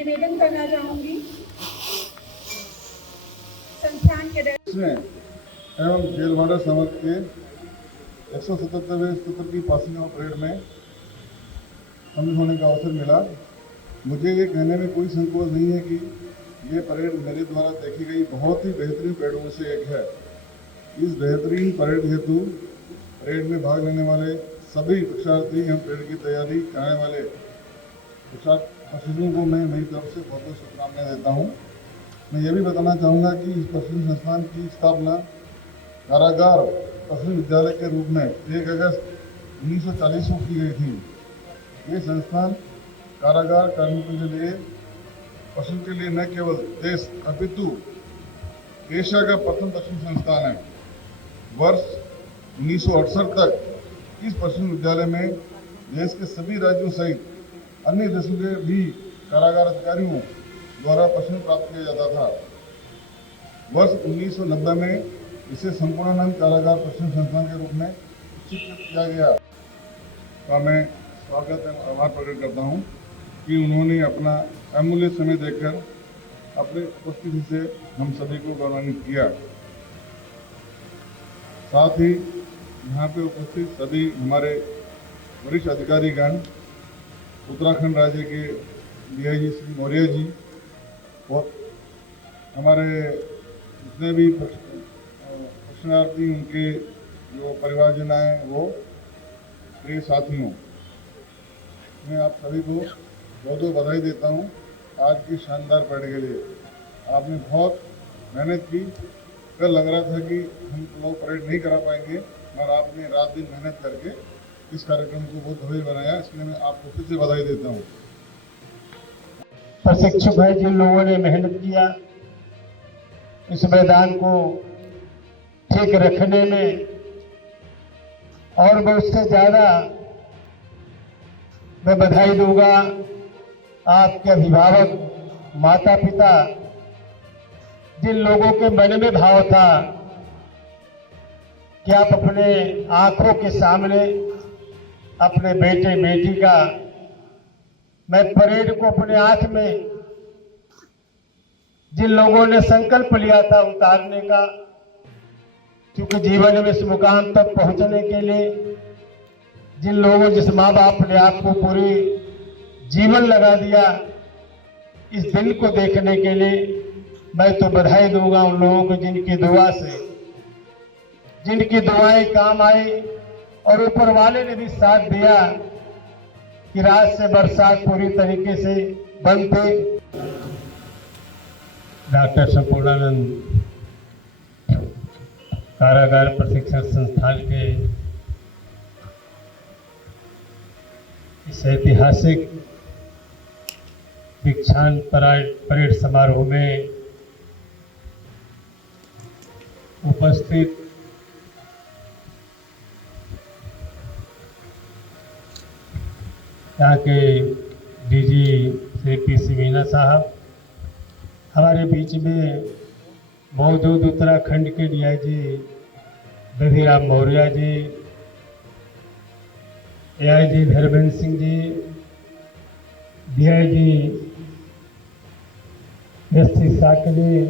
निवेदन करना चाहूंगी संस्थान के एवं जेलवाड़ा समर्थ के 177वें सत्र की पासिंग आउट परेड में शामिल होने का अवसर मिला। मुझे ये कहने में कोई संकोच नहीं है कि ये परेड मेरे द्वारा देखी गई बहुत ही बेहतरीन परेडों में से एक है। इस बेहतरीन परेड हेतु परेड में भाग लेने वाले सभी परीक्षार्थी एवं परेड की तैयारी कराने वाले प्रशिक्षकों को मैं मेरी तरफ से बहुत बहुत शुभकामनाएं देता हूँ। मैं ये भी बताना चाहूँगा कि इस प्रशिक्षण संस्थान की स्थापना कारागार प्रशिक्षण विद्यालय के रूप में 1 अगस्त 1940 को की गई थी। ये संस्थान कारागार कार्मिकों के लिए प्रशिक्षण के लिए न केवल देश अपितु एशिया का प्रथम प्रशिक्षण संस्थान है। वर्ष 1968 तक इस प्रशिक्षण विद्यालय में देश के सभी राज्यों सहित अन्य देशों के भी कारागार अधिकारियों द्वारा प्रशिक्षण प्राप्त किया जाता था। वर्ष 1990 में इसे संपूर्णानंद कारागार प्रशिक्षण संस्थान के रूप में विकसित किया गया। का मैं स्वागत एवं आभार प्रकट करता हूं कि उन्होंने अपना अमूल्य समय देकर अपनी उपस्थिति से हम सभी को गौरवान्वित किया। साथ ही यहाँ पे उपस्थित सभी हमारे वरिष्ठ अधिकारीगण, उत्तराखंड राज्य के डीआईजी श्री मौर्य जी और हमारे जितने भी प्रशिक्षणार्थी उनके जो परिवारजन हैं वो प्रिय साथियों, मैं आप सभी को बहुत बहुत बधाई देता हूँ आज की शानदार परेड के लिए। आपने बहुत मेहनत की। कल लग रहा था कि हम लोग परेड नहीं करा पाएंगे, मगर आपने रात दिन मेहनत करके इस कार्यक्रम को बहुत भव्य बनाया, इसलिए मैं आपको फिर से बधाई देता हूँ। प्रशिक्षक है जिन लोगों ने मेहनत किया इस मैदान को ठीक रखने में, और मैं उससे ज्यादा मैं बधाई दूंगा आपके अभिभावक, माता पिता, जिन लोगों के मन में भाव था कि आप अपने आंखों के सामने अपने बेटे बेटी का, मैं परेड को अपने आंख में, जिन लोगों ने संकल्प लिया था उतारने का, क्योंकि जीवन में इस मुकाम तक पहुंचने के लिए जिन लोगों, जिस माँ बाप ने आपको पूरी जीवन लगा दिया इस दिन को देखने के लिए, मैं तो बधाई दूंगा उन लोगों को जिनकी दुआ से, जिनकी दुआएं काम आई और ऊपर वाले ने भी साथ दिया कि रात से बरसात पूरी तरीके से बंद थे। डॉक्टर संपूर्णानंद कारागार प्रशिक्षण संस्थान के इस ऐतिहासिक दीक्षांत परेड समारोह में उपस्थित यहाँ के डीजी श्री पी.सी. मीना साहब, हमारे बीच में मौजूद उत्तराखंड के DIG Dadhiram Maurya ji, AIG Dharmendra Singh ji, DIG SC. साकले,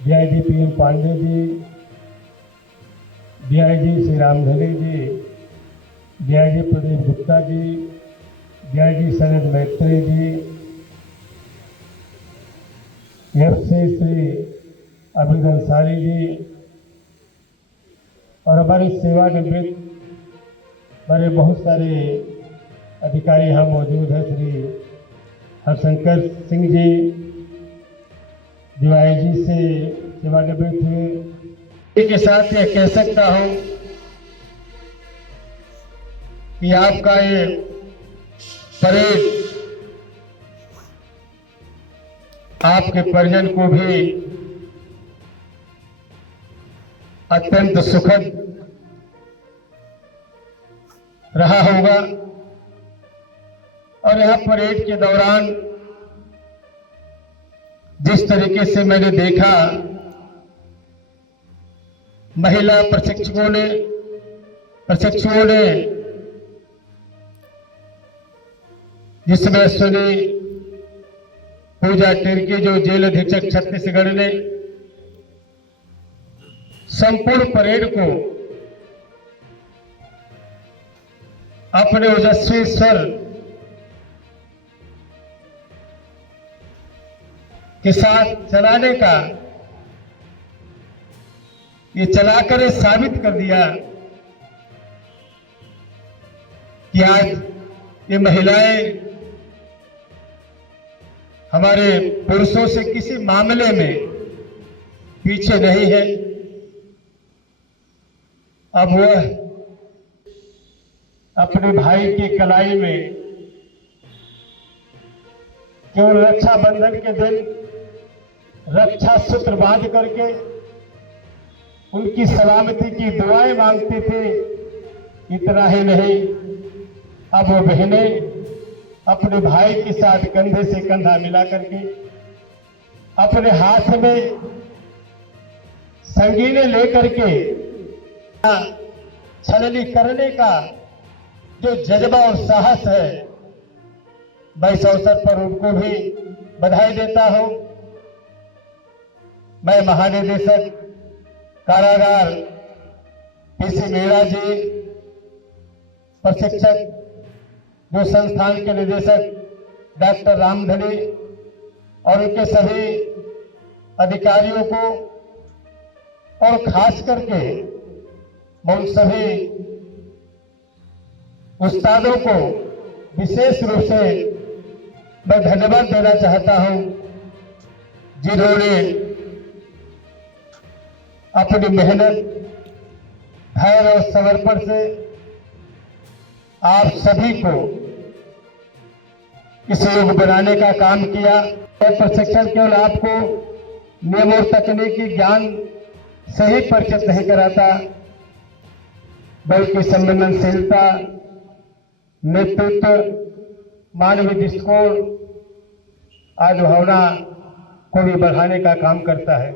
DIG PM. Pandey ji, DIG Shri Ramdhani जी, डीआईजी प्रदीप गुप्ता जी, डीआईजी सनद मैत्री जी, एफसी श्री अभिद अंसारी जी, और हमारी सेवानिवृत्त हमारे बहुत सारे अधिकारी यहाँ मौजूद हैं। श्री हरशंकर सिंह जी जो आईजी से सेवानिवृत्त हुए, के साथ यह कह सकता हूँ कि आपका ये परेड आपके परिजन को भी अत्यंत सुखद रहा होगा। और यह परेड के दौरान जिस तरीके से मैंने देखा महिला प्रशिक्षकों ने जिसमें सुनी पूजा टिर्की जो जेल अधीक्षक छत्तीसगढ़ ने संपूर्ण परेड को अपने ओजस्वी स्वर के साथ चलाने का ये चलाकर ये साबित कर दिया कि आज ये महिलाएं हमारे पुरुषों से किसी मामले में पीछे नहीं है। अब वह अपने भाई की कलाई में केवल रक्षाबंधन के दिन रक्षा सूत्र बांध करके उनकी सलामती की दुआएं मांगते थे। इतना ही नहीं, अब वो बहनें अपने भाई के साथ कंधे से कंधा मिला करके अपने हाथ में संगीने लेकर के छलनी करने का जो जज्बा और साहस है, मैं इस अवसर पर उनको भी बधाई देता हूं। मैं महानिदेशक कारागार पीसी मीणा जी, प्रशिक्षक जो संस्थान के निदेशक डॉक्टर रामधनी और उनके सभी अधिकारियों को और खास करके मैं उन सभी उस्तादों को विशेष रूप से मैं धन्यवाद देना चाहता हूं, जिन्होंने अपनी मेहनत, धैर्य और समर्पण से आप सभी को इस योग बनाने का काम किया। यह प्रशिक्षण केवल आपको नियम और तकनीकी ज्ञान से ही परिचित नहीं कराता, बल्कि संवेदनशीलता, नेतृत्व, मानवीय दृष्टिकोण आदि भावना को भी बढ़ाने का काम करता है।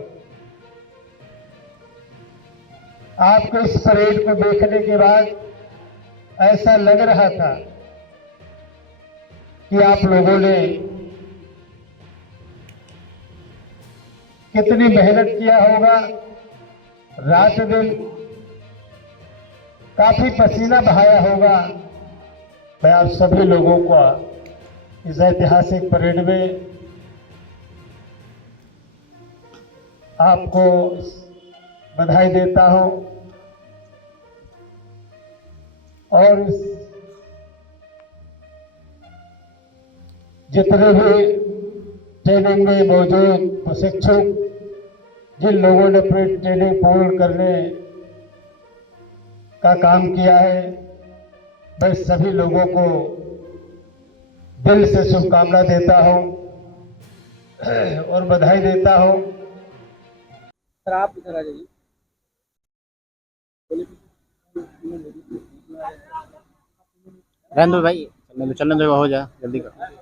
आपको इस परेड को देखने के बाद ऐसा लग रहा था कि आप लोगों ने कितनी मेहनत किया होगा, रात दिन काफी पसीना बहाया होगा। मैं आप सभी लोगों को इस ऐतिहासिक परेड में आपको बधाई देता हूं और इस जितने भी ट्रेनिंग में मौजूद प्रशिक्षक, जिन लोगों ने अपनी ट्रेनिंग पूर्ण करने का काम किया है, मैं सभी लोगों को दिल से शुभकामना देता हूं और बधाई देता हूं। सर आप इधर आ जाइए। रहने दो भाई, चलने दो हो जाए जल्दी कर।